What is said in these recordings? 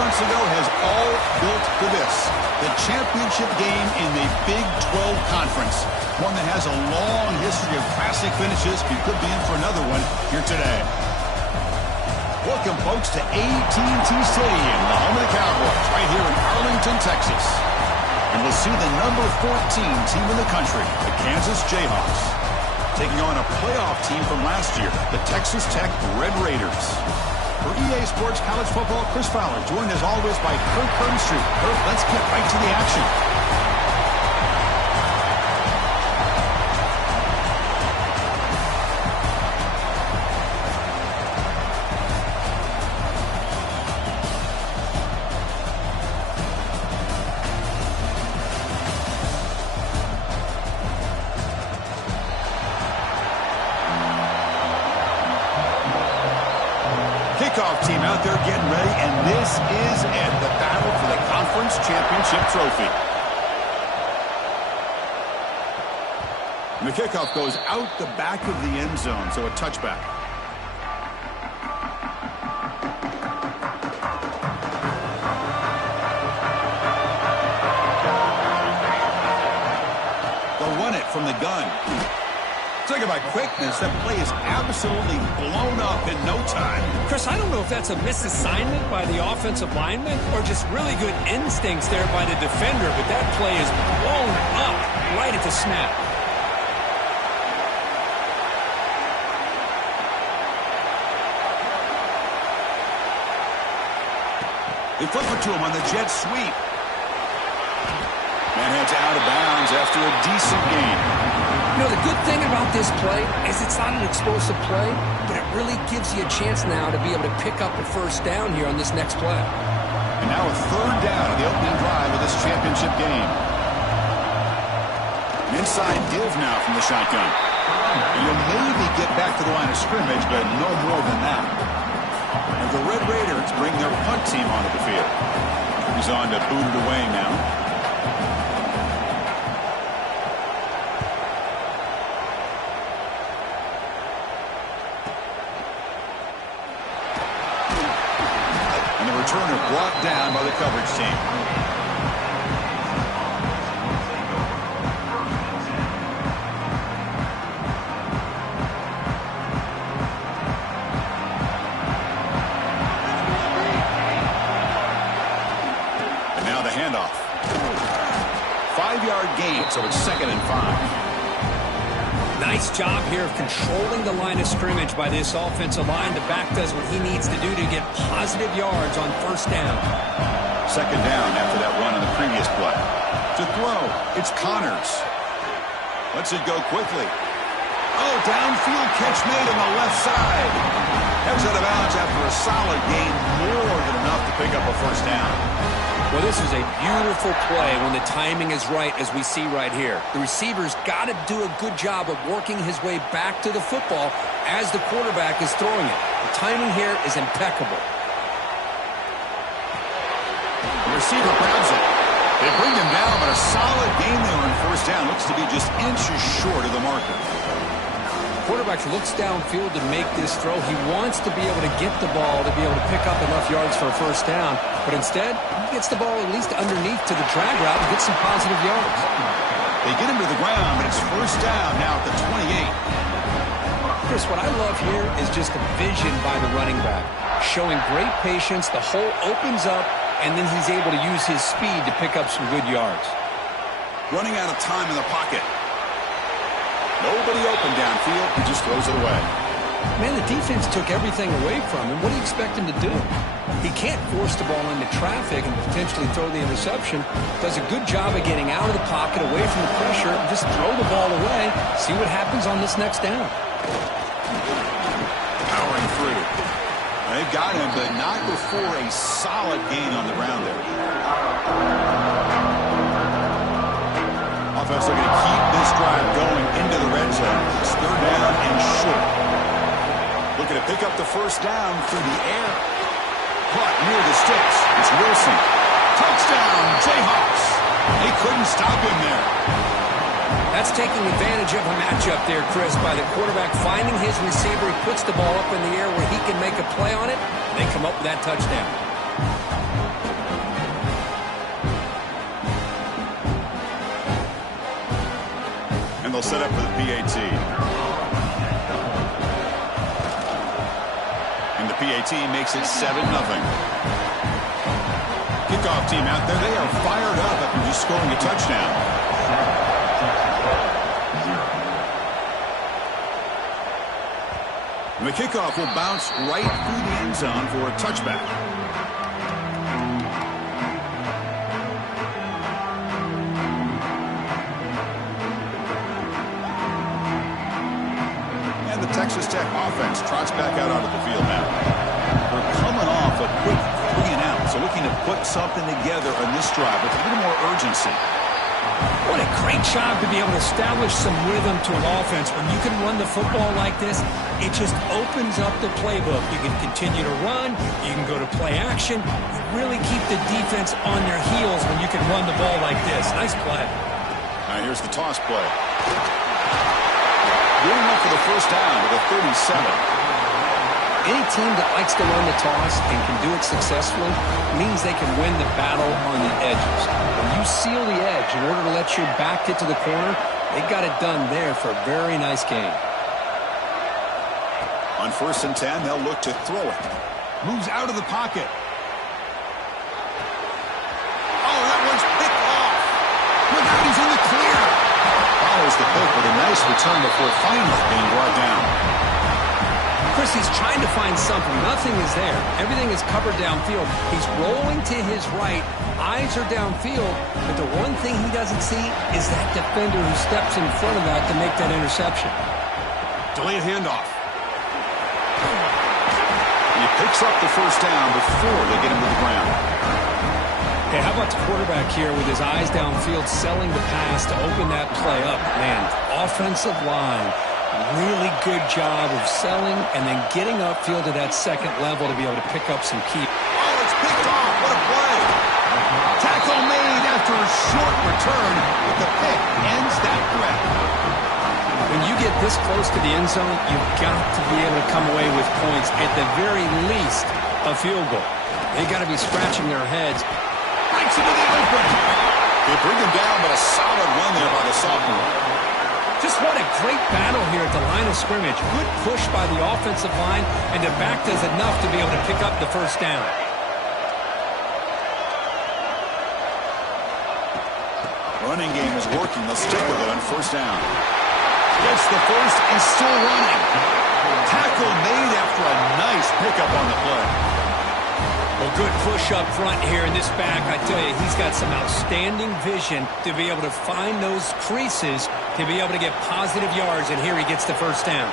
months ago has all built to this. The championship game in the Big 12 Conference. One that has a long history of classic finishes. We could be in for another one here today. Welcome, folks, to AT&T Stadium, the home of the Cowboys, right here in Arlington, Texas. And we'll see the number 14 team in the country, the Kansas Jayhawks, taking on a playoff team from last year, the Texas Tech Red Raiders. For EA Sports College Football, Chris Fowler, joined as always by Kirk Herbstreit. Kirk, let's get right to the action. Kickoff team out there getting ready, and this is it, the battle for the conference championship trophy. And the kickoff goes out the back of the end zone, so a touchback. They'll run it from the gun. Talk about quickness, that play is absolutely blown up in no time. Chris, I don't know if that's a misassignment by the offensive lineman or just really good instincts there by the defender, but that play is blown up right at the snap. They flip it to him on the jet sweep. Man heads out of bounds after a decent gain. You know, the good thing about this play is it's not an explosive play, but it really gives you a chance now to be able to pick up a first down here on this next play. And now a third down on the opening drive of this championship game. An inside give now from the shotgun. And you'll maybe get back to the line of scrimmage, but no more than that. And the Red Raiders bring their punt team onto the field. He's on to boot it away now. Returner brought down by the coverage team. And now the handoff. 5-yard gain, so it's 2nd and 5. Nice job here of controlling the line of scrimmage by this offensive line. The back does what he needs to do to get positive yards on first down. 2nd down after that run on the previous play. To throw, it's Connors. Lets it go quickly. Oh, downfield catch made on the left side. Heads out of bounds after a solid gain, more than enough to pick up a first down. Well, this is a beautiful play when the timing is right, as we see right here. The receiver's got to do a good job of working his way back to the football as the quarterback is throwing it. The timing here is impeccable. The receiver grabs it. They bring him down, but a solid gain there on first down. Looks to be just inches short of the marker. Quarterback looks downfield to make this throw. He wants to be able to get the ball to be able to pick up enough yards for a first down. But instead, he gets the ball at least underneath to the drag route and gets some positive yards. They get him to the ground, but it's first down now at the 28. Chris, what I love here is just the vision by the running back. Showing great patience, the hole opens up, and then he's able to use his speed to pick up some good yards. Running out of time in the pocket. Nobody open downfield. He just throws it away. Man, the defense took everything away from him. What do you expect him to do? He can't force the ball into traffic and potentially throw the interception. Does a good job of getting out of the pocket, away from the pressure, and just throw the ball away. See what happens on this next down. Powering through. They've got him, but not before a solid gain on the ground there. Offense looking to keep this drive going into the red zone. It's 3rd down and short. Looking to pick up the first down through the air. Caught near the sticks. It's Wilson. Touchdown, Jayhawks. They couldn't stop him there. That's taking advantage of a matchup there, Chris, by the quarterback finding his receiver. He puts the ball up in the air where he can make a play on it. They come up with that touchdown. they'll set up for the PAT. And the PAT makes it 7-0. Kickoff team out there, they are fired up after just scoring a touchdown. And the kickoff will bounce right through the end zone for a touchback. And the Texas Tech offense trots back out onto the field now. They're coming off a quick 3-and-out, so looking to put something together on this drive with a little more urgency. What a great job to be able to establish some rhythm to an offense. When you can run the football like this, it just opens up the playbook. You can continue to run. You can go to play action. You really keep the defense on their heels when you can run the ball like this. Nice play. All right, here's the toss play. Going up for the first down to the 37. Any team that likes to run the toss and can do it successfully means they can win the battle on the edges. When you seal the edge in order to let your back get to the corner, they got it done there for a very nice game. On 1st and 10, they'll look to throw it. Moves out of the pocket. Oh, that one's picked off. Look out, he's in the clear. Follows the pick with a nice return before finally being brought down. Chris, he's trying to find something. Nothing is there. Everything is covered downfield. He's rolling to his right. Eyes are downfield. But the one thing he doesn't see is that defender who steps in front of that to make that interception. Delayed handoff. He picks up the first down before they get him to the ground. Hey, how about the quarterback here with his eyes downfield selling the pass to open that play up? Man, offensive line. Really good job of selling and then getting upfield to that second level to be able to pick up some key. Oh, it's picked off. What a play. Tackle made after a short return, but the pick ends that threat. When you get this close to the end zone, you've got to be able to come away with points. At the very least, a field goal. They got to be scratching their heads. Breaks into the open. They bring him down, but a solid run there by the sophomore. Just what a great battle here at the line of scrimmage. Good push by the offensive line, and the back does enough to be able to pick up the first down. Running game is working. They'll stick with it on 1st down. Gets the first and still running. Tackle made after a nice pickup on the play. Well, good push up front here in this back. I tell you, he's got some outstanding vision to be able to find those creases to be able to get positive yards, and here he gets the first down.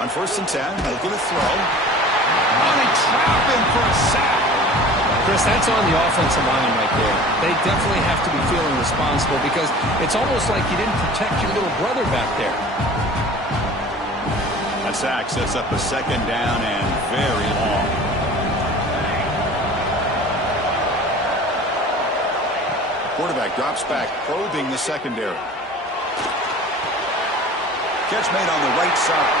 On 1st and 10, they'll get a throw. Oh, they trap him for a sack. Chris, that's on the offensive line right there. They definitely have to be feeling responsible because it's almost like you didn't protect your little brother back there. That sack sets up a 2nd down and very long. Quarterback drops back, probing the secondary. Catch made on the right side.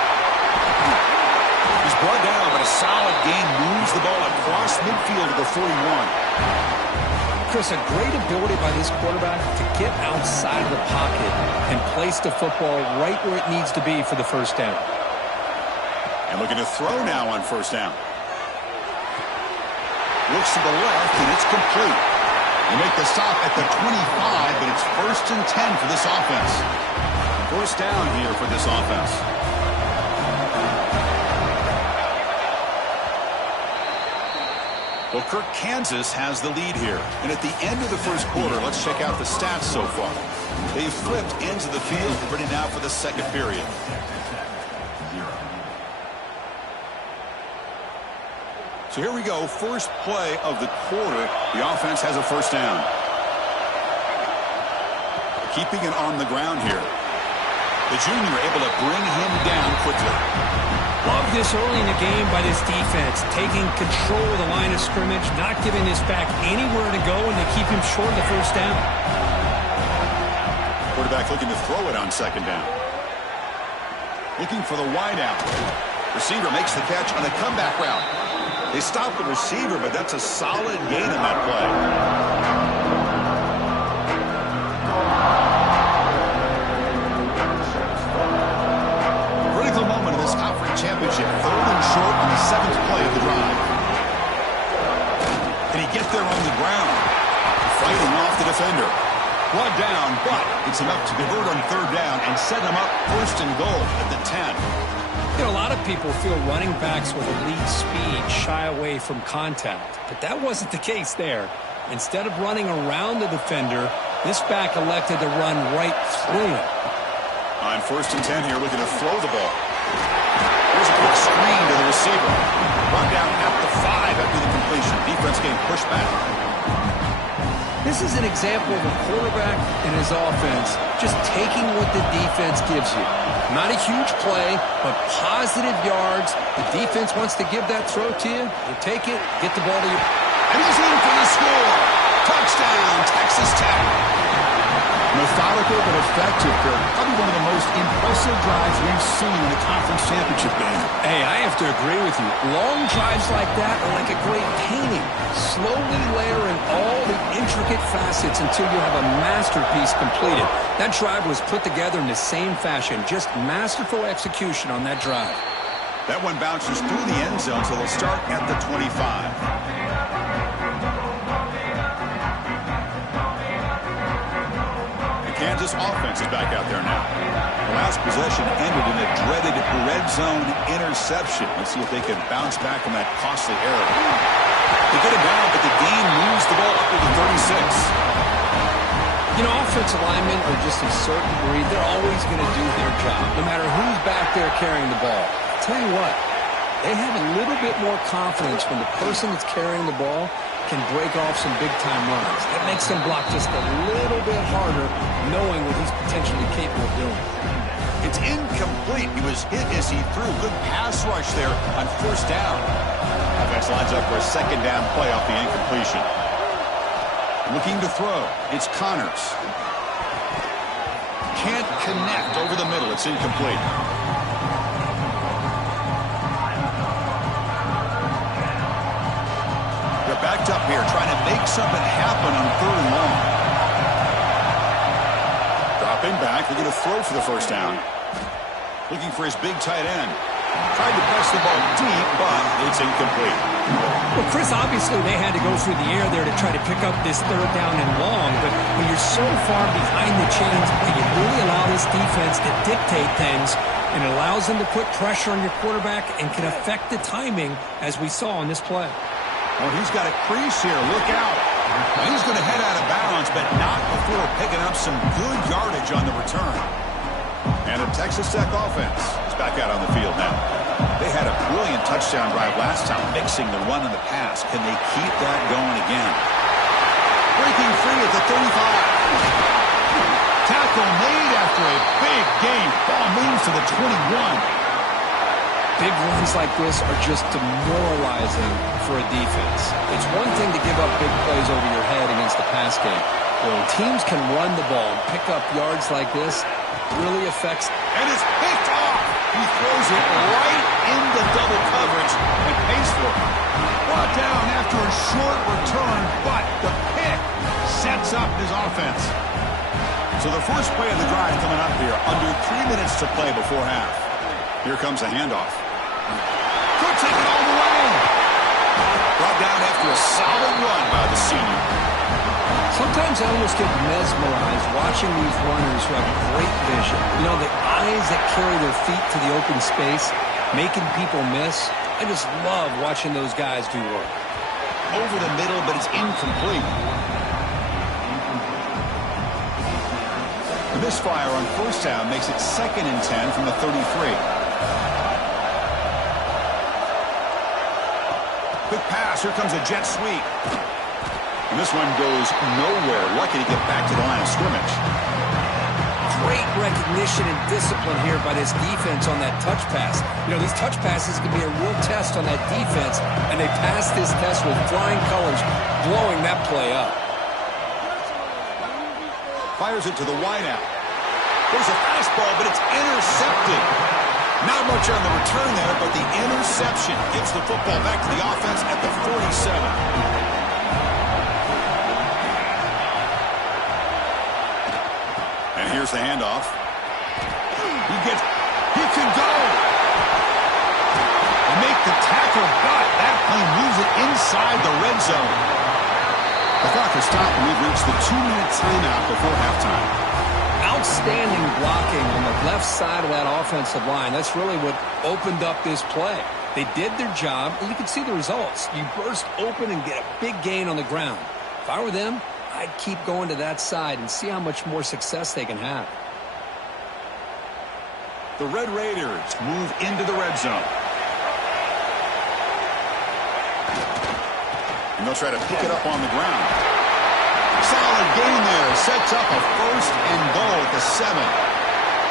He's brought down, but a solid gain moves the ball across midfield to the 41. Chris, a great ability by this quarterback to get outside of the pocket and place the football right where it needs to be for the first down. And looking to throw now on 1st down. Looks to the left, and it's complete. They make the stop at the 25, but it's 1st and 10 for this offense. 1st down here for this offense. Well, Kirk, Kansas has the lead here. And at the end of the 1st quarter, let's check out the stats so far. They've flipped into the field, ready now for the 2nd period. So here we go, first play of the quarter. The offense has a 1st down. Keeping it on the ground here. The junior able to bring him down quickly. Love this early in the game by this defense, taking control of the line of scrimmage, not giving this back anywhere to go, and they keep him short of the 1st down. Quarterback looking to throw it on 2nd down. Looking for the wide out. Receiver makes the catch on a comeback route. They stopped the receiver, but that's a solid gain on that play. Critical moment of this conference championship. 3rd and short on the 7th play of the drive. Can he get there on the ground? Fighting off the defender. Brought down, but it's enough to convert on 3rd down and set him up 1st and goal at the 10. You know, a lot of people feel running backs with elite speed shy away from contact, but that wasn't the case there. Instead of running around the defender, this back elected to run right through him. On 1st and 10 here, looking to throw the ball. Here's a quick screen to the receiver. Run down at the 5 after the completion. Defense getting pushed back. This is an example of a quarterback and his offense just taking what the defense gives you. Not a huge play, but positive yards. The defense wants to give that throw to you. You take it, get the ball to you. And he's in for the score. Touchdown, Texas Tech. Methodical but effective, Kirk. Probably one of the most impressive drives we've seen in the conference championship game. Hey, I have to agree with you. Long drives like that are like a great painting. Slowly layering all the intricate facets until you have a masterpiece completed. That drive was put together in the same fashion. Just masterful execution on that drive. That one bounces through the end zone, so they'll start at the 25. Kansas offense is back out there now. The last possession ended in a dreaded red zone interception. Let's see if they can bounce back from that costly error. They get him down, but the game moves the ball up to the 36. You know, offensive linemen are just a certain breed. They're always going to do their job, no matter who's back there carrying the ball. I'll tell you what, they have a little bit more confidence when the person that's carrying the ball can break off some big-time runs. That makes them block just a little bit harder, knowing what he's potentially capable of doing. It's incomplete. He was hit as he threw. Good pass rush there on 1st down. Offense lines up for a 2nd down play off the incompletion. Looking to throw. It's Connors. Can't connect over the middle. It's incomplete. Backed up here, trying to make something happen on 3rd and long. Dropping back, they're going to throw for the 1st down. Looking for his big tight end. Tried to press the ball deep, but it's incomplete. Well, Chris, obviously they had to go through the air there to try to pick up this 3rd down and long, but when you're so far behind the chains, and you really allow this defense to dictate things, and it allows them to put pressure on your quarterback and can affect the timing, as we saw on this play. Well, he's got a crease here. Look out. Now, he's going to head out of bounds, but not before picking up some good yardage on the return. And the Texas Tech offense is back out on the field now. They had a brilliant touchdown drive last time, mixing the run and the pass. Can they keep that going again? Breaking free at the 35. Tackle made after a big gain. Ball moves to the 21. Big runs like this are just demoralizing for a defense. It's one thing to give up big plays over your head against the pass game. When teams can run the ball and pick up yards like this, it really affects. And it's picked off. He throws it right into double coverage and pays for it. Brought down after a short return, but the pick sets up his offense. So the first play of the drive coming up here, under 3 minutes to play before half. Here comes a handoff. Could take it all the way. Brought down after a solid run by the senior. Sometimes I almost get mesmerized watching these runners who have great vision. You know, the eyes that carry their feet to the open space, making people miss. I just love watching those guys do work. Over the middle, but it's incomplete. The misfire on 1st down makes it 2nd and 10 from the 33. Quick pass. Here comes a jet sweep. And this one goes nowhere. Lucky to get back to the line of scrimmage. Great recognition and discipline here by this defense on that touch pass. You know, these touch passes can be a real test on that defense, and they passed this test with flying colors, blowing that play up. Fires it to the wideout. There's a fastball, but it's intercepted. Not much on the return there, but the interception gives the football back to the offense at the 47. And here's the handoff. He can go. And make the tackle, but that plane moves it inside the red zone. The clock has stopped, and we've reached the 2-minute timeout before halftime. Outstanding blocking on the left side of that offensive line. That's really what opened up this play. They did their job, and you can see the results. You burst open and get a big gain on the ground. If I were them, I'd keep going to that side and see how much more success they can have. The Red Raiders move into the red zone. And they'll try to pick it up on the ground. Solid gain there. Sets up a 1st and goal at the 7.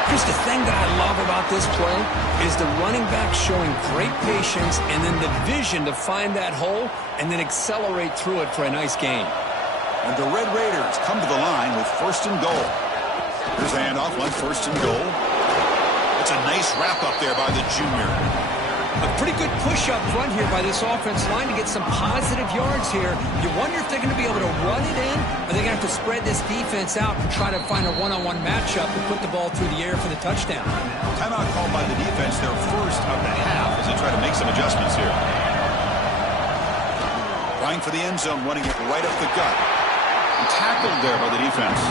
Here's the thing that I love about this play is the running back showing great patience and then the vision to find that hole and then accelerate through it for a nice gain. And the Red Raiders come to the line with 1st and goal. Here's the handoff on 1st and goal. It's a nice wrap up there by the junior. A pretty good push-up run here by this offense line to get some positive yards here. You wonder if they're going to be able to run it in, or they're going to have to spread this defense out and try to find a one-on-one matchup and put the ball through the air for the touchdown. Timeout called by the defense, their first of the half, as they try to make some adjustments here. Trying for the end zone, running it right up the gut. And tackled there by the defense.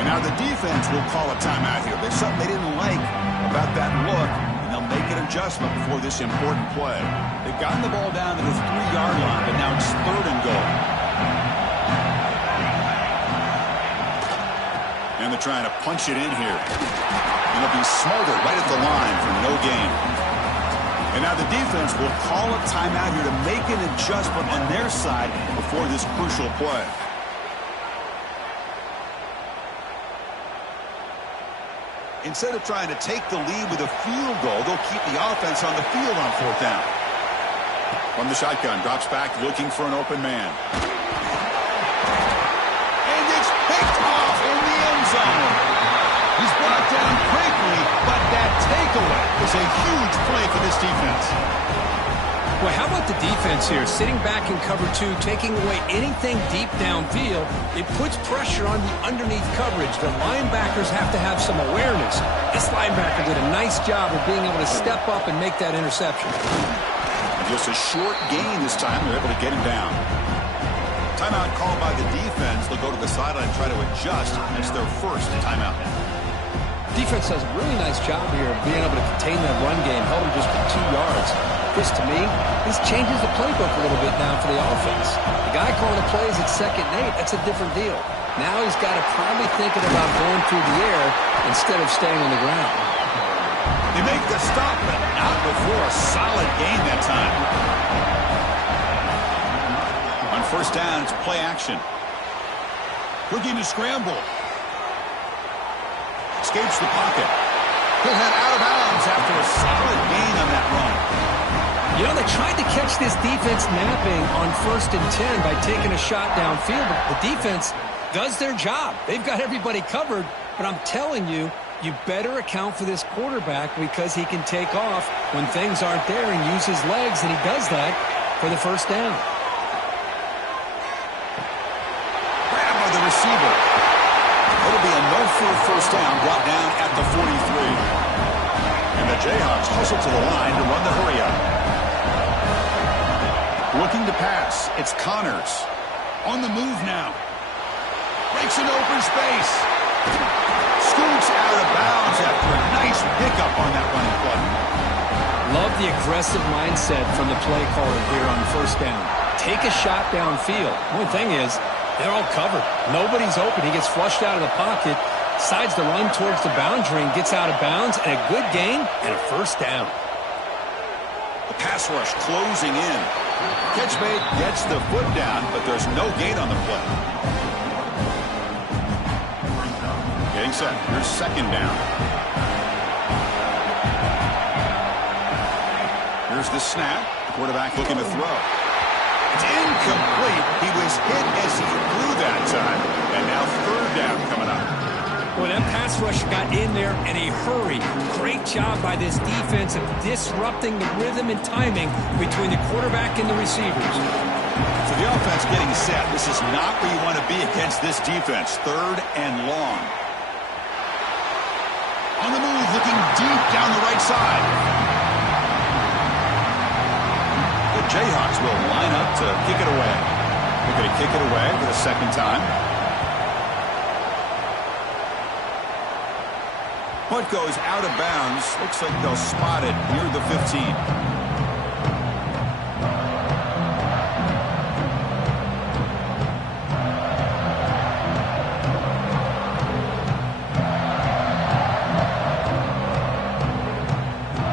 And now the defense will call a timeout here. There's something they didn't like about that look, and they'll make an adjustment before this important play. They've gotten the ball down to the 3-yard line, but now it's 3rd and goal. And they're trying to punch it in here. And they'll be smothered right at the line for no gain. And now the defense will call a timeout here to make an adjustment on their side before this crucial play. Instead of trying to take the lead with a field goal, they'll keep the offense on the field on 4th down. From the shotgun, drops back looking for an open man. And it's picked off in the end zone. He's brought down quickly, but that takeaway is a huge play for this defense. Well, how about the defense here? Sitting back in cover 2, taking away anything deep downfield. It puts pressure on the underneath coverage. The linebackers have to have some awareness. This linebacker did a nice job of being able to step up and make that interception. And just a short gain this time. They're able to get him down. Timeout called by the defense. They'll go to the sideline and try to adjust. It's their first timeout. Defense does a really nice job here of being able to contain that run game, held him just for 2 yards. This, to me, this changes the playbook a little bit now for the offense. The guy calling the plays at 2nd and 8, that's a different deal. Now he's got to probably thinking about going through the air instead of staying on the ground. They make the stop, but not before a solid gain that time. On 1st down, it's play action. Looking to scramble. Escapes the pocket. He'll head out of bounds after a solid gain on that run. You know, they tried to catch this defense napping on 1st and 10 by taking a shot downfield, but the defense does their job. They've got everybody covered, but I'm telling you, you better account for this quarterback because he can take off when things aren't there and use his legs, and he does that for the 1st down. Grab by the receiver. It'll be a no-fur 1st down, brought down at the 43. And the Jayhawks hustle to the line to run the hurry-up. Looking to pass, it's Connors. On the move now. Breaks an open space. Scoots out of bounds after a nice pickup on that running play. Love the aggressive mindset from the play caller here on 1st down. Take a shot downfield. Only thing is, they're all covered. Nobody's open. He gets flushed out of the pocket, decides to run towards the boundary and gets out of bounds, and a good gain and a 1st down. The pass rush closing in. Catchmate gets the foot down, but there's no gain on the play. Getting set. Here's 2nd down. Here's the snap. Quarterback looking to throw. It's incomplete. He was hit as he threw that time. And now 3rd down coming up. Well, that pass rush got in there in a hurry. Great job by this defense of disrupting the rhythm and timing between the quarterback and the receivers. So the offense getting set. This is not where you want to be against this defense. 3rd and long. On the move, looking deep down the right side. The Jayhawks will line up to kick it away. They're going to kick it away for the 2nd time. Punt goes out of bounds. Looks like they'll spot it near the 15.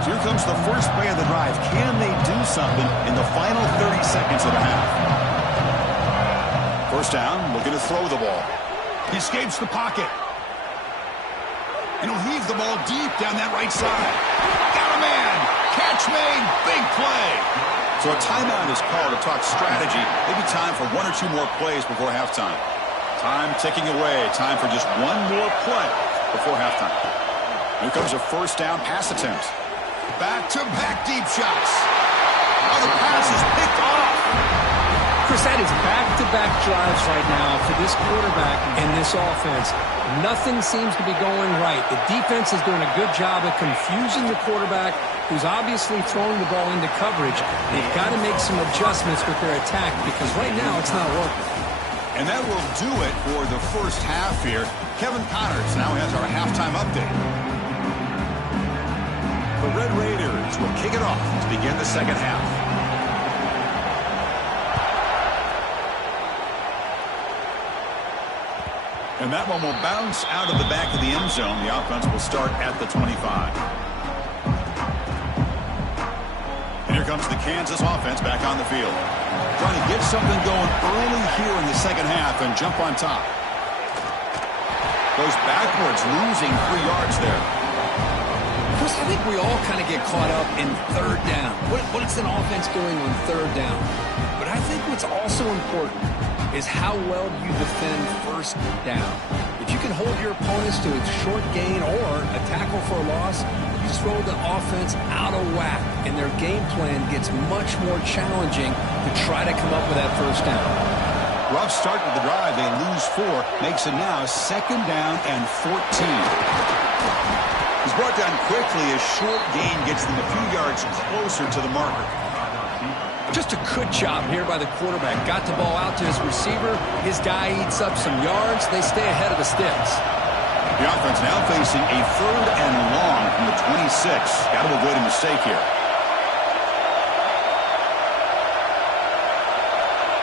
So here comes the first play of the drive. Can they do something in the final 30 seconds of the half? First down, looking to throw the ball. He escapes the pocket. And he'll heave the ball deep down that right side. Got a man. Catch made. Big play. So a timeout is called to talk strategy. Maybe time for 1 or 2 more plays before halftime. Time ticking away. Time for just 1 more play before halftime. Here comes a first down pass attempt. Back-to-back deep shots. Oh, the pass is picked off. Chris, that is back-to-back drives right now for this quarterback and this offense. Nothing seems to be going right. The defense is doing a good job of confusing the quarterback, who's obviously throwing the ball into coverage. They've got to make some adjustments with their attack because right now it's not working. And that will do it for the first half here. Kevin Connors now has our halftime update. The Red Raiders will kick it off to begin the second half. And that one will bounce out of the back of the end zone. The offense will start at the 25. And here comes the Kansas offense back on the field. Trying to get something going early here in the second half and jump on top. Goes backwards, losing 3 yards there. Chris, I think we all kind of get caught up in 3rd down. What is an offense doing on 3rd down? But I think what's also important is how well you defend 1st down. If you can hold your opponents to a short gain or a tackle for a loss, you throw the offense out of whack, and their game plan gets much more challenging to try to come up with that 1st down. Rough start to the drive. They lose 4. Makes it now 2nd down and 14. He's brought down quickly. A short gain gets them a few yards closer to the marker. Just a good job here by the quarterback. Got the ball out to his receiver. His guy eats up some yards. They stay ahead of the sticks. The offense now facing a 3rd and long from the 26. Got to avoid a mistake here.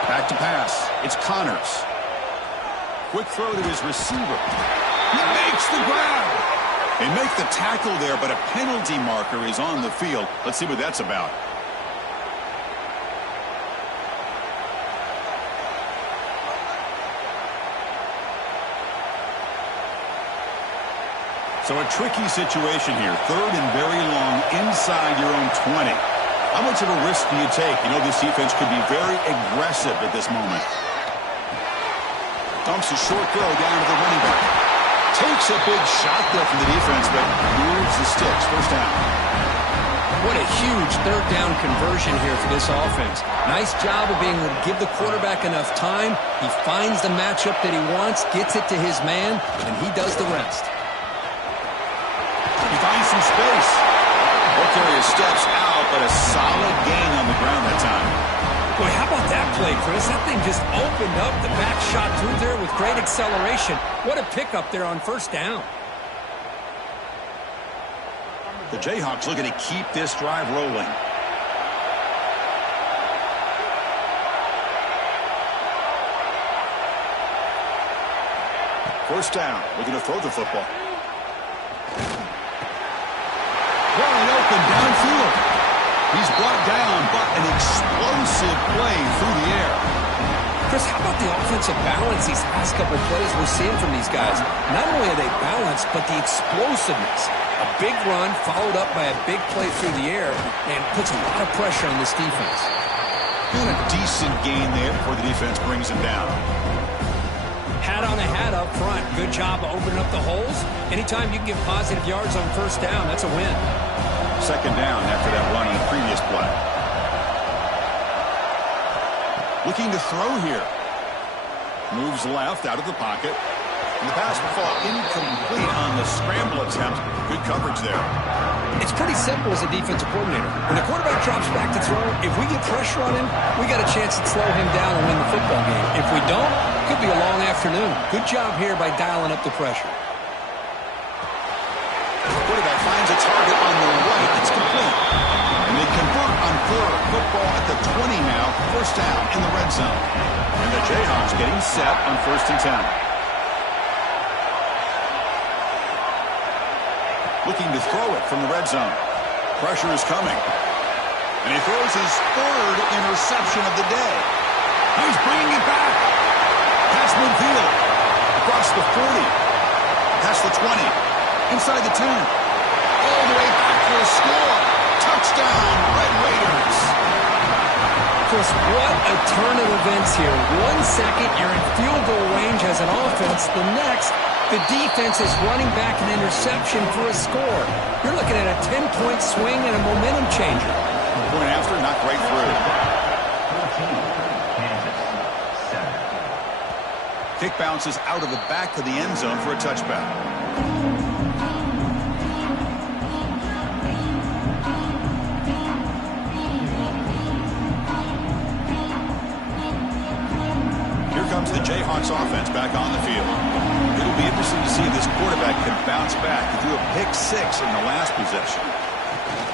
Back to pass. It's Connors. Quick throw to his receiver. He makes the grab. They make the tackle there, but a penalty marker is on the field. Let's see what that's about. So a tricky situation here. 3rd and very long inside your own 20. How much of a risk do you take? You know, this defense could be very aggressive at this moment. Dumps a short throw down to the running back. Takes a big shot there from the defense, but moves the sticks. First down. What a huge 3rd down conversion here for this offense. Nice job of being able to give the quarterback enough time. He finds the matchup that he wants, gets it to his man, and he does the rest. He finds some space. Both areas steps out, but a solid gain on the ground that time. Boy, how about that play, Chris? That thing just opened up the back shot through there with great acceleration. What a pickup there on 1st down. The Jayhawks looking to keep this drive rolling. First down, looking to throw the football. Wide open downfield. He's brought down, but an explosive play through the air. Chris, how about the offensive balance these last couple of plays we're seeing from these guys? Not only are they balanced, but the explosiveness. A big run followed up by a big play through the air and puts a lot of pressure on this defense. Doing a decent gain there before the defense brings him down. Hat on the hat up front. Good job of opening up the holes. Anytime you can get positive yards on first down, that's a win. Second down after that run on the previous play. Looking to throw here. Moves left out of the pocket. And the pass will fall incomplete on the scramble attempt. Good coverage there. It's pretty simple as a defensive coordinator. When the quarterback drops back to throw, if we get pressure on him, we got a chance to slow him down and win the football game. If we don't, it could be a long afternoon. Good job here by dialing up the pressure. The quarterback finds a target on the right. It's complete. And they convert on third. Football at the 20 now. First down in the red zone. And the Jayhawks getting set on 1st and 10. Looking to throw it from the red zone. Pressure is coming. And he throws his third interception of the day. He's bringing it back. Past midfield. Across the 40. Past the 20. Inside the 10. All the way back for a score. Touchdown, Red Raiders. Chris, what a turn of events here. 1 second, you're in field goal range as an offense. The next, the defense is running back an interception for a score. You're looking at a 10-point swing and a momentum changer. Point after, not right through. Kick bounces out of the back of the end zone for a touchback. Here comes the Jayhawks offense back on the field. It'll be interesting to see if this quarterback can bounce back. He threw a pick 6 in the last possession.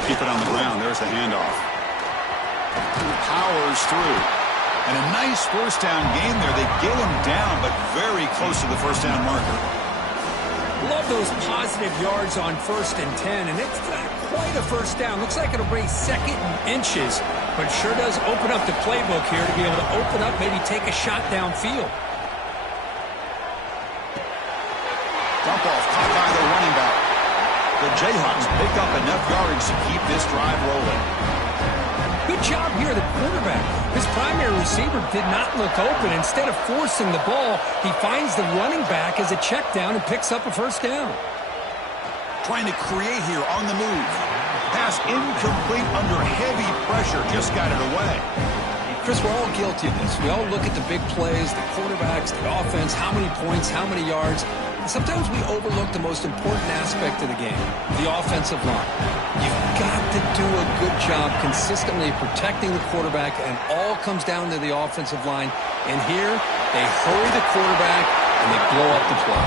Keep it on the ground. There's the handoff. Powers through. And a nice first down game there. They get him down, but very close to the first down marker. Love those positive yards on 1st and 10, and it's not quite a first down. Looks like it'll bring 2nd and inches, but it sure does open up the playbook here to be able to open up, maybe take a shot downfield. Dump off caught by the running back. The Jayhawks pick up enough yardage to keep this drive rolling. Good job here, the quarterback. His primary receiver did not look open. Instead of forcing the ball, he finds the running back as a check down and picks up a first down. Trying to create here on the move. Pass incomplete under heavy pressure. Just got it away. Chris, we're all guilty of this. We all look at the big plays, the quarterbacks, the offense, how many points, how many yards. And sometimes we overlook the most important aspect of the game, the offensive line. You've got to do a good job consistently protecting the quarterback, and it all comes down to the offensive line. And here, they hurry the quarterback, and they blow up the play.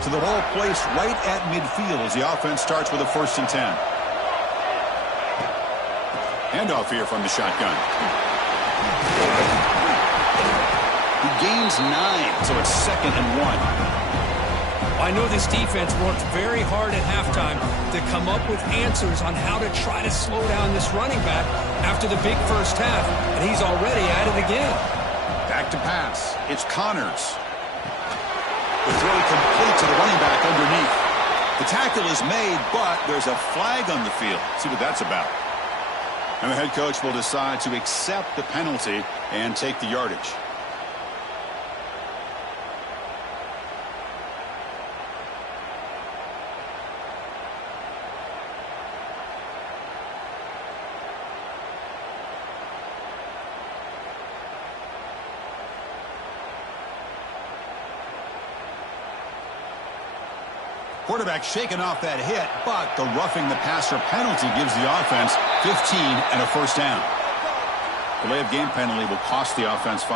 So the ball placed right at midfield as the offense starts with a 1st and 10. Handoff here from the shotgun. He gains 9, so it's 2nd and 1. I know this defense worked very hard at halftime to come up with answers on how to try to slow down this running back after the big first half, and he's already at it again. Back to pass. It's Connors. The throw complete to the running back underneath. The tackle is made, but there's a flag on the field. See what that's about. And the head coach will decide to accept the penalty and take the yardage. Quarterback shaking off that hit, but the roughing the passer penalty gives the offense 15 and a first down. Delay of game penalty will cost the offense 5.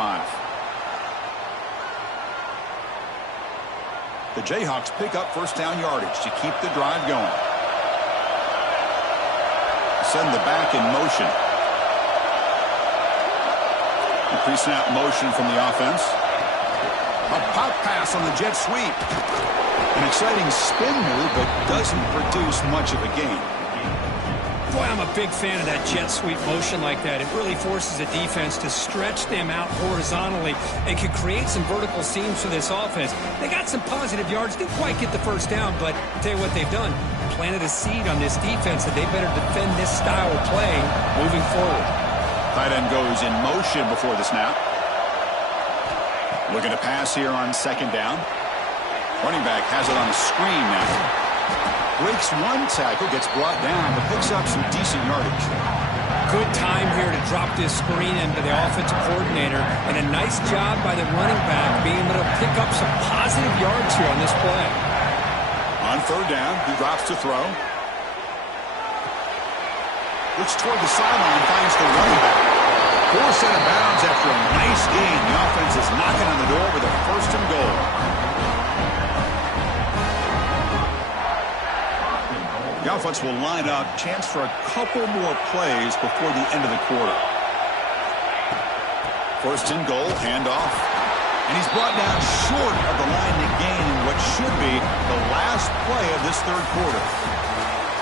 The Jayhawks pick up first down yardage to keep the drive going. Send the back in motion. The pre-snap motion from the offense. A pop pass on the jet sweep. An exciting spin move, but doesn't produce much of a gain. Boy, I'm a big fan of that jet sweep motion like that. It really forces the defense to stretch them out horizontally and can create some vertical seams for this offense. They got some positive yards, didn't quite get the first down, but I'll tell you what they've done. Planted a seed on this defense that they better defend this style of play moving forward. Tight end goes in motion before the snap. Looking to pass here on second down. Running back has it on a screen now. Breaks one tackle, gets brought down, but picks up some decent yardage. Good time here to drop this screen into the offensive coordinator, and a nice job by the running back being able to pick up some positive yards here on this play. On third down, he drops to throw. Looks toward the sideline, finds the running back. Forced out of bounds after a nice gain. The offense is knocking on the door with a first and goal. The offense will line up. Chance for a couple more plays before the end of the quarter. First and goal, handoff. And he's brought down short of the line to gain in what should be the last play of this third quarter.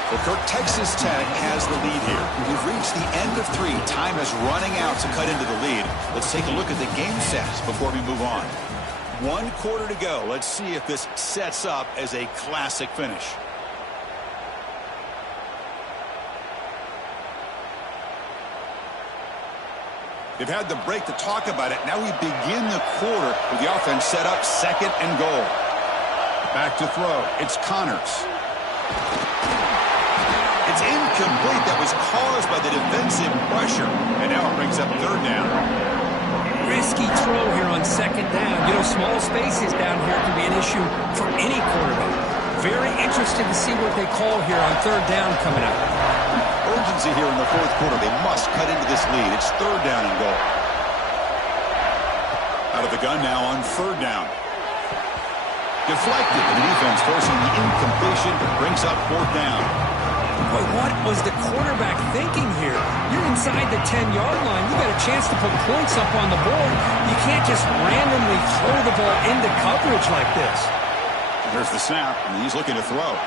Well, Kirk, Texas Tech has the lead here. We've reached the end of 3. Time is running out to cut into the lead. Let's take a look at the game stats before we move on. 1 quarter to go. Let's see if this sets up as a classic finish. They've had the break to talk about it. Now we begin the quarter with the offense set up second and goal. Back to throw. It's Connors. It's incomplete. That was caused by the defensive pressure. And now it brings up third down. Risky throw here on second down. You know, small spaces down here can be an issue for any quarterback. Very interested to see what they call here on third down coming up. Urgency here in the fourth quarter. They must cut into this lead. It's third down and goal. Out of the gun now on third down. Deflected. The defense forcing the incompletion. Brings up fourth down. Boy, what was the quarterback thinking here? You're inside the 10-yard line. You got a chance to put points up on the board. You can't just randomly throw the ball into coverage like this. There's the snap, and he's looking to throw.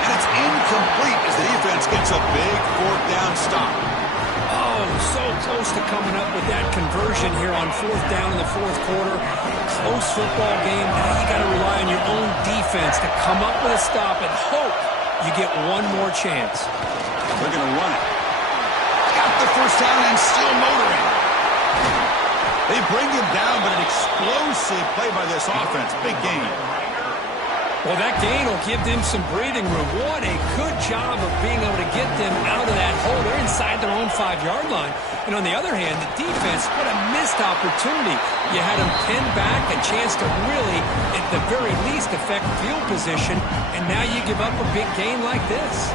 And it's incomplete as the defense gets a big fourth down stop. Oh, so close to coming up with that conversion here on fourth down in the fourth quarter. Close football game. Now you got to rely on your own defense to come up with a stop and hope you get one more chance. They're going to run it. Got the first down and still motoring. They bring him down, but an explosive play by this offense. Big gain. Well, that gain will give them some breathing room. What a good job of being able to get them out of that hole. They're inside their own 5-yard line. And on the other hand, the defense, what a missed opportunity. You had them pinned back, a chance to really, at the very least, affect field position, and now you give up a big gain like this.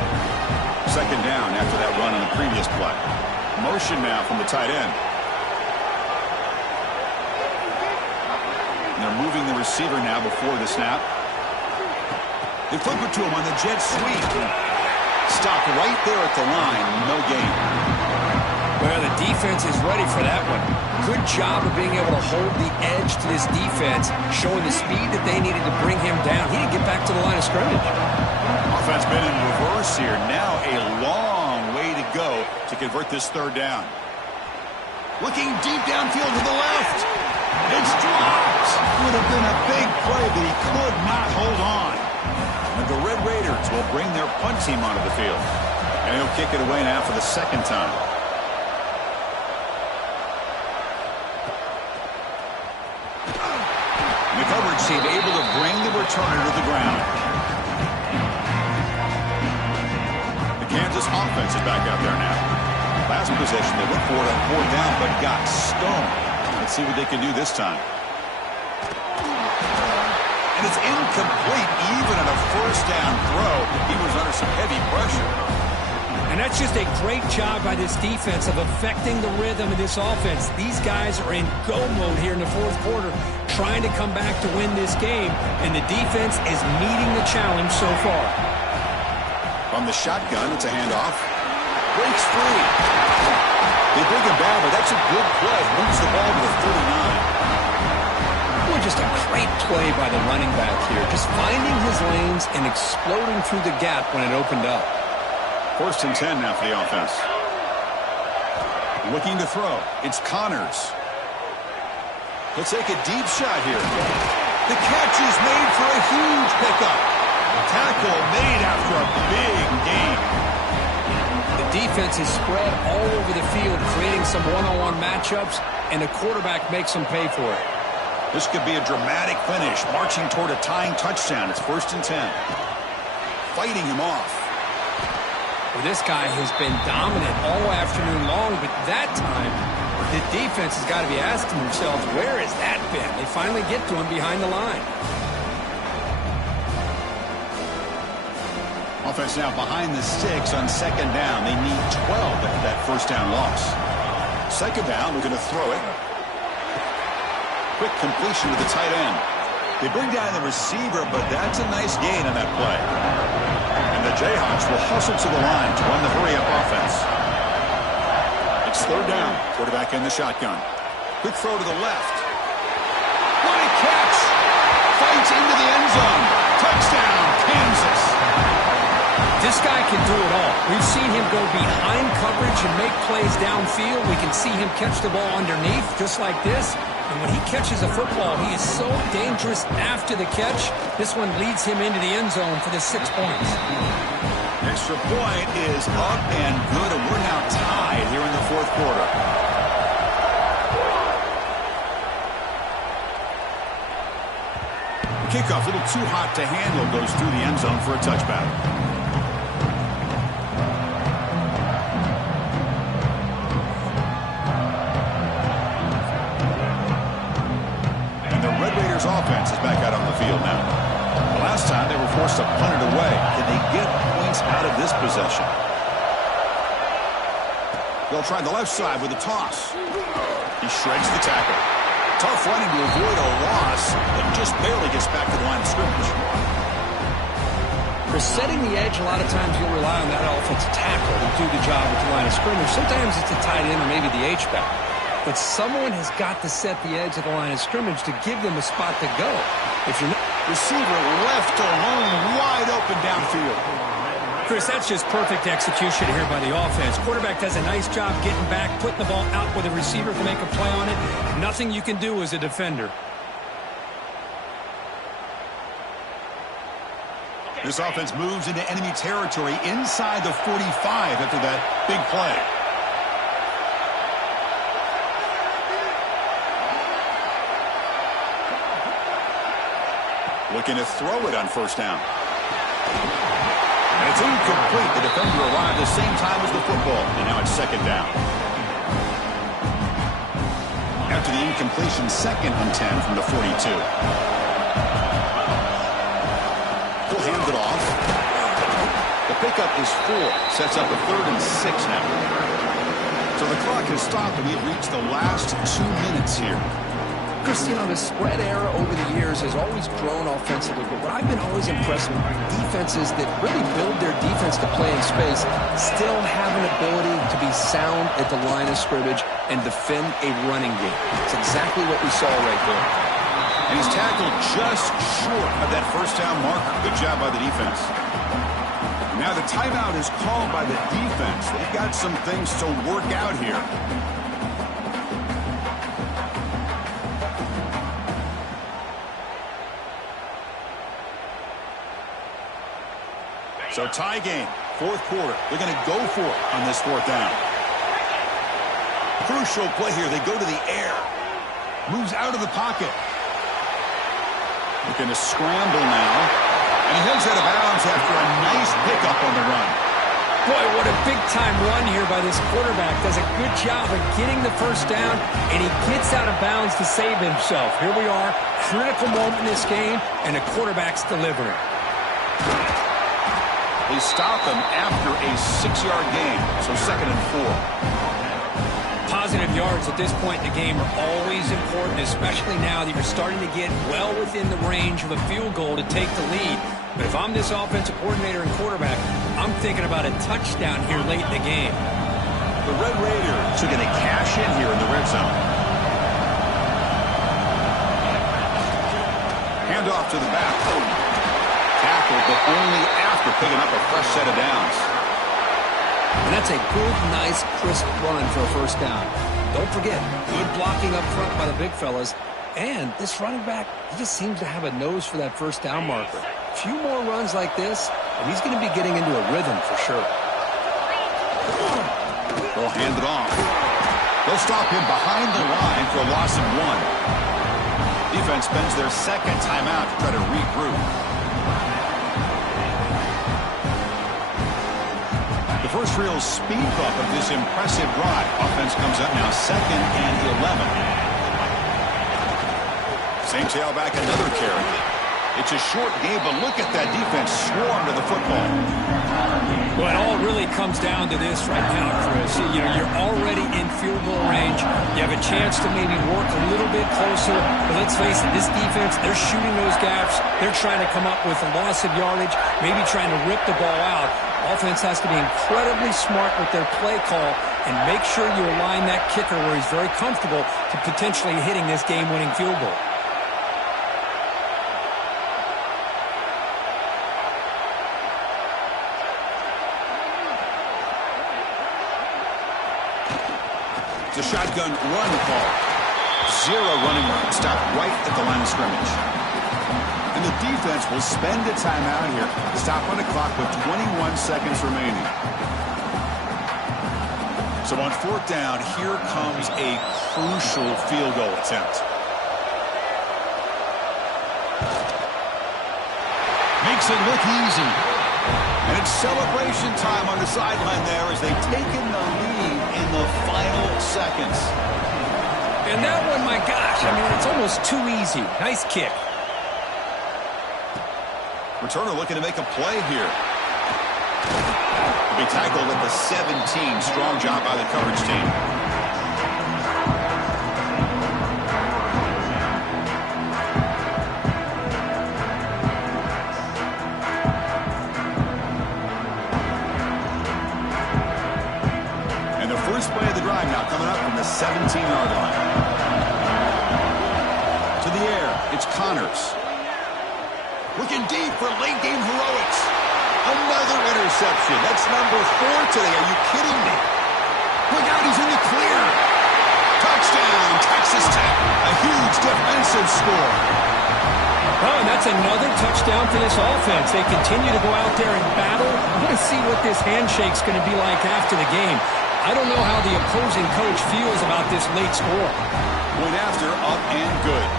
Second down after that run on the previous play. Motion now from the tight end. And they're moving the receiver now before the snap. They flip it to him on the jet sweep. Stopped right there at the line. No gain. Well, the defense is ready for that one. Good job of being able to hold the edge to this defense, showing the speed that they needed to bring him down. He didn't get back to the line of scrimmage. Offense been in reverse here. Now a long way to go to convert this third down. Looking deep downfield to the left. It's dropped. Would have been a big play, but he could not hold on. And the Red Raiders will bring their punt team onto the field. And he'll kick it away now for the second time. And the coverage team able to bring the returner to the ground. The Kansas offense is back out there now. Last possession, they went for it on fourth down, but got stoned. Let's see what they can do this time. And it's incomplete, even on a first down throw. He was under some heavy pressure. And that's just a great job by this defense of affecting the rhythm of this offense. These guys are in go mode here in the fourth quarter, trying to come back to win this game, and the defense is meeting the challenge so far. From the shotgun, it's a handoff. Breaks free. They bring him down, but that's a good play. Moves the ball to the 39. Just a great play by the running back here. Just finding his lanes and exploding through the gap when it opened up. First and 10 now for the offense. Looking to throw. It's Connors. He'll take a deep shot here. The catch is made for a huge pickup. Tackle made after a big gain. The defense is spread all over the field, creating some one-on-one matchups, and the quarterback makes them pay for it. This could be a dramatic finish, marching toward a tying touchdown. It's 1st and 10. Fighting him off. Well, this guy has been dominant all afternoon long, but that time, the defense has got to be asking themselves, where has that been? They finally get to him behind the line. Offense now behind the 6 on 2nd down. They need 12 after that 1st down loss. 2nd down, we're going to throw it. Quick completion to the tight end. They bring down the receiver, but that's a nice gain on that play. And the Jayhawks will hustle to the line to run the hurry-up offense. It's 3rd down. Quarterback in the shotgun. Quick throw to the left. What a catch! Fights into the end zone. Touchdown, Kansas. This guy can do it all. We've seen him go behind coverage and make plays downfield. We can see him catch the ball underneath, just like this. And when he catches a football, he is so dangerous after the catch. This one leads him into the end zone for the 6 points. Extra point is up and good, and we're now tied here in the 4th quarter. The kickoff, a little too hot to handle, goes through the end zone for a touchback. Offense is back out on the field now. The last time they were forced to punt it away. Can they get points out of this possession? They'll try the left side with a toss. He shreds the tackle. Tough running to avoid a loss, but just barely gets back to the line of scrimmage. For setting the edge, a lot of times you'll rely on that offensive tackle to do the job at the line of scrimmage. Sometimes it's a tight end or maybe the H-back. But someone has got to set the edge of the line of scrimmage to give them a spot to go. If you're not... Receiver left alone, wide open downfield. Chris, that's just perfect execution here by the offense. Quarterback does a nice job getting back, putting the ball out where the receiver can make a play on it. Nothing you can do as a defender. This offense moves into enemy territory inside the 45 after that big play. Looking to throw it on 1st down. And it's incomplete. The defender arrived the same time as the football, and now it's 2nd down. After the incompletion, 2nd and 10 from the 42. He'll hand it off. The pickup is 4. Sets up a 3rd and 6 now. So the clock has stopped, and we've reached the last 2 minutes here. Chris, you know, the spread era over the years has always grown offensively, but what I've been always impressed with defenses that really build their defense to play in space still have an ability to be sound at the line of scrimmage and defend a running game. It's exactly what we saw right there. And he's tackled just short of that 1st down marker. Good job by the defense. Now the timeout is called by the defense. They've got some things to work out here. So tie game, 4th quarter. They're going to go for it on this 4th down. Crucial play here. They go to the air. Moves out of the pocket. Looking to scramble now. And he heads out of bounds after a nice pickup on the run. Boy, what a big-time run here by this quarterback. Does a good job of getting the 1st down, and he gets out of bounds to save himself. Here we are, critical moment in this game, and the quarterback's delivering. They stop him after a 6-yard gain, so 2nd and 4. Positive yards at this point in the game are always important, especially now that you're starting to get well within the range of a field goal to take the lead. But if I'm this offensive coordinator and quarterback, I'm thinking about a touchdown here late in the game. The Red Raiders are going to cash in here in the red zone. Hand off to the back. Tackled, but only after picking up a fresh set of downs. And that's a good, nice, crisp run for a 1st down. Don't forget, good blocking up front by the big fellas. And this running back, he just seems to have a nose for that 1st down marker. A few more runs like this, and he's going to be getting into a rhythm for sure. They'll hand it off. They'll stop him behind the line for a loss of 1. Defense spends their second timeout to try to regroup. The first real speed bump of this impressive drive. Offense comes up now 2nd and 11. Same tailback, another carry. It's a short game, but look at that defense swarm to the football. Well, it all really comes down to this right now, Chris. You know, you're already in field goal range. You have a chance to maybe work a little bit closer. But let's face it, this defense, they're shooting those gaps. They're trying to come up with a loss of yardage, maybe trying to rip the ball out. Offense has to be incredibly smart with their play call and make sure you align that kicker where he's very comfortable to potentially hitting this game-winning field goal. It's a shotgun run call. 0 running room. Stop right at the line of scrimmage. And the defense will spend a timeout here. Stop on the clock with 21 seconds remaining. So on 4th down, here comes a crucial field goal attempt. Makes it look easy. And it's celebration time on the sideline there as they've taken the lead in the final seconds. And that one, my gosh, I mean, it's almost too easy. Nice kick. Returner looking to make a play here. He'll be tackled at the 17. Strong job by the coverage team. First play of the drive now coming up from the 17-yard line. To the air, it's Connors. Looking deep for late-game heroics. Another interception. That's number 4 today. Are you kidding me? Look out, he's in the clear. Touchdown, Texas Tech. A huge defensive score. Oh, and that's another touchdown for this offense. They continue to go out there and battle. I want to see what this handshake's going to be like after the game. I don't know how the opposing coach feels about this late score. Point after, up and good.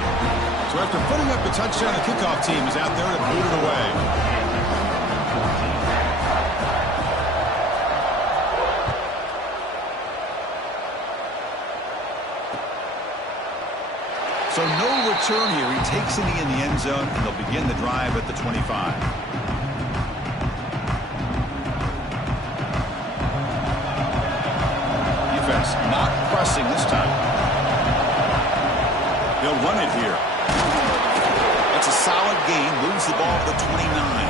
So after putting up the touchdown, the kickoff team is out there to boot it away. So no return here. He takes it in the end zone, and they'll begin the drive at the 25. Not pressing this time. They'll run it here. That's a solid gain. Moves the ball to the 29.